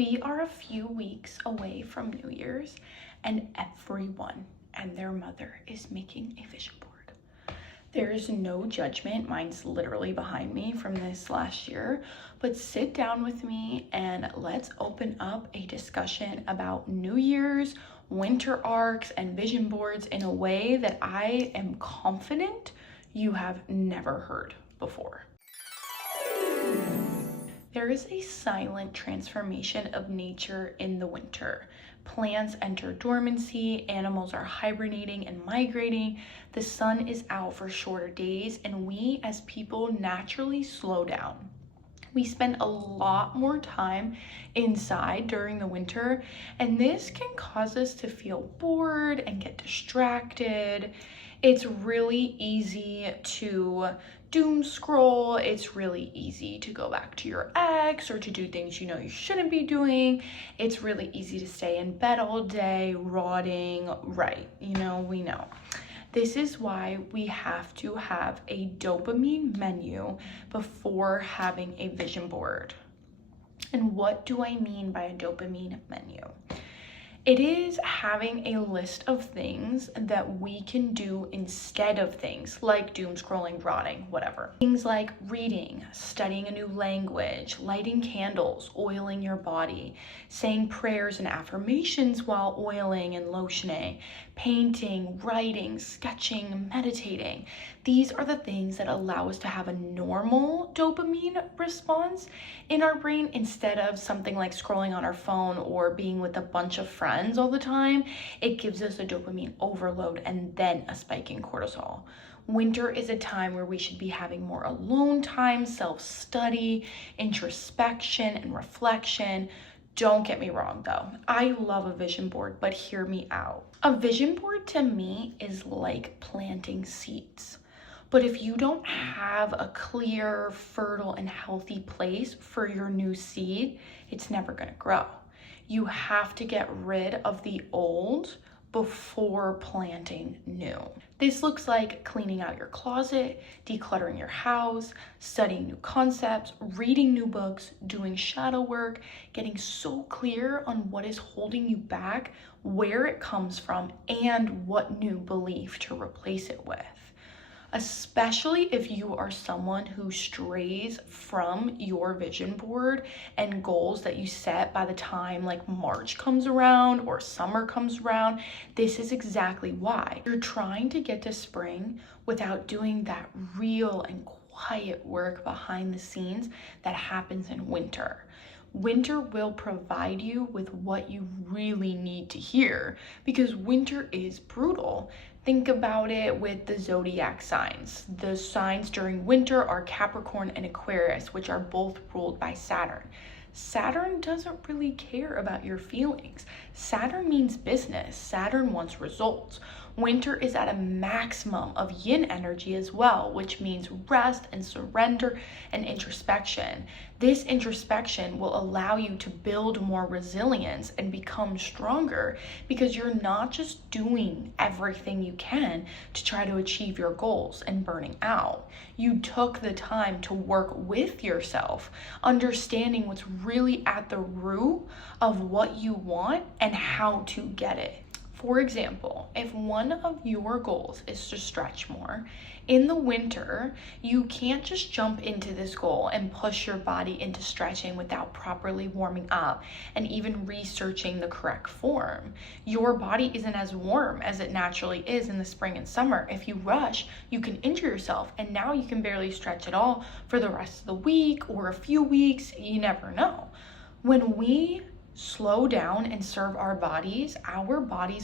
We are a few weeks away from New Year's, and everyone and their mother is making a vision board. There's no judgment, mine's literally behind me from this last year, but sit down with me and let's open up a discussion about New Year's, winter arcs, and vision boards in a way that I am confident you have never heard before. There is a silent transformation of nature in the winter. Plants enter dormancy, animals are hibernating and migrating, the sun is out for shorter days, and we as people naturally slow down. We spend a lot more time inside during the winter, and this can cause us to feel bored and get distracted. It's really easy to doom scroll. It's really easy to go back to your ex or to do things you know you shouldn't be doing. It's really easy to stay in bed all day, rotting, right? We know. This is why we have to have a dopamine menu before having a vision board. And what do I mean by a dopamine menu? It is having a list of things that we can do instead of things like doom scrolling, rotting, whatever. Things like reading, studying a new language, lighting candles, oiling your body, saying prayers and affirmations while oiling and lotioning, painting, writing, sketching, meditating. These are the things that allow us to have a normal dopamine response in our brain instead of something like scrolling on our phone or being with a bunch of friends all the time. It gives us a dopamine overload and then a spike in cortisol. Winter is a time where we should be having more alone time, self-study, introspection, and reflection. Don't get me wrong though, I love a vision board, but hear me out. A vision board to me is like planting seeds. But if you don't have a clear, fertile, and healthy place for your new seed, it's never gonna grow. You have to get rid of the old before planting new. This looks like cleaning out your closet, decluttering your house, studying new concepts, reading new books, doing shadow work, getting so clear on what is holding you back, where it comes from, and what new belief to replace it with. Especially if you are someone who strays from your vision board and goals that you set by the time like March comes around or summer comes around. This is exactly why. You're trying to get to spring without doing that real and quiet work behind the scenes that happens in winter. Winter will provide you with what you really need to hear because winter is brutal. Think about it with the zodiac signs. The signs during winter are Capricorn and Aquarius, which are both ruled by Saturn. Saturn doesn't really care about your feelings. Saturn means business. Saturn wants results. Winter is at a maximum of yin energy as well, which means rest and surrender and introspection. This introspection will allow you to build more resilience and become stronger because you're not just doing everything you can to try to achieve your goals and burning out. You took the time to work with yourself, understanding what's really at the root of what you want and how to get it. For example, if one of your goals is to stretch more, in the winter, you can't just jump into this goal and push your body into stretching without properly warming up and even researching the correct form. Your body isn't as warm as it naturally is in the spring and summer. If you rush, you can injure yourself and now you can barely stretch at all for the rest of the week or a few weeks, you never know. When we slow down and serve our bodies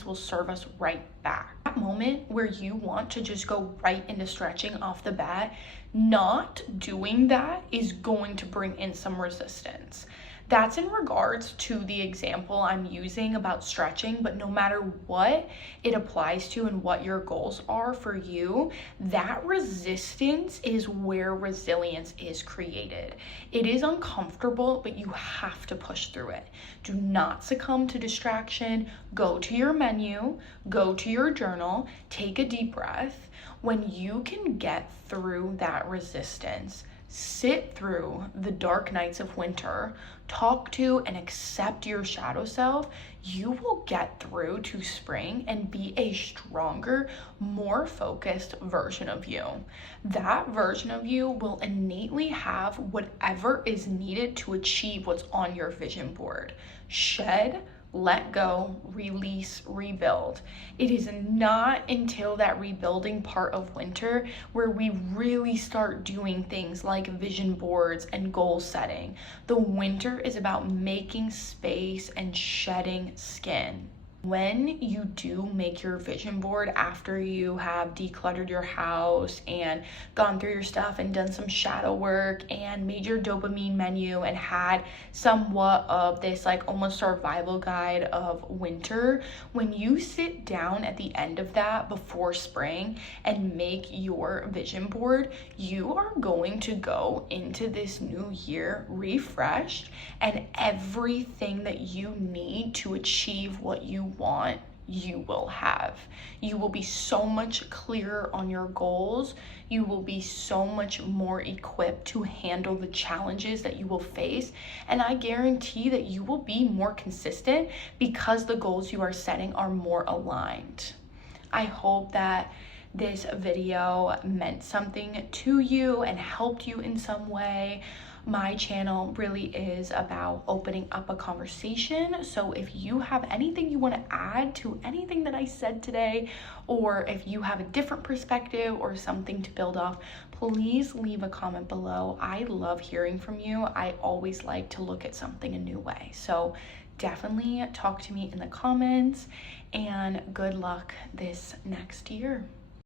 will serve us right back. That moment where you want to just go right into stretching off the bat, not doing that is going to bring in some resistance. That's in regards to the example I'm using about stretching, but no matter what it applies to and what your goals are for you, that resistance is where resilience is created. It is uncomfortable, but you have to push through it. Do not succumb to distraction. Go to your menu, go to your journal, take a deep breath. When you can get through that resistance, sit through the dark nights of winter, talk to and accept your shadow self, you will get through to spring and be a stronger, more focused version of you. That version of you will innately have whatever is needed to achieve what's on your vision board. Shed, let go, release, rebuild. It is not until that rebuilding part of winter where we really start doing things like vision boards and goal setting. The winter is about making space and shedding skin. When you do make your vision board after you have decluttered your house and gone through your stuff and done some shadow work and made your dopamine menu and had somewhat of this like almost survival guide of winter, when you sit down at the end of that before spring and make your vision board, you are going to go into this new year refreshed, and everything that you need to achieve what you want, you will have. You will be so much clearer on your goals. You will be so much more equipped to handle the challenges that you will face. And I guarantee that you will be more consistent because the goals you are setting are more aligned. I hope that this video meant something to you and helped you in some way. My channel really is about opening up a conversation. So if you have anything you want to add to anything that I said today, or if you have a different perspective or something to build off, please leave a comment below. I love hearing from you. I always like to look at something a new way. So definitely talk to me in the comments, and good luck this next year.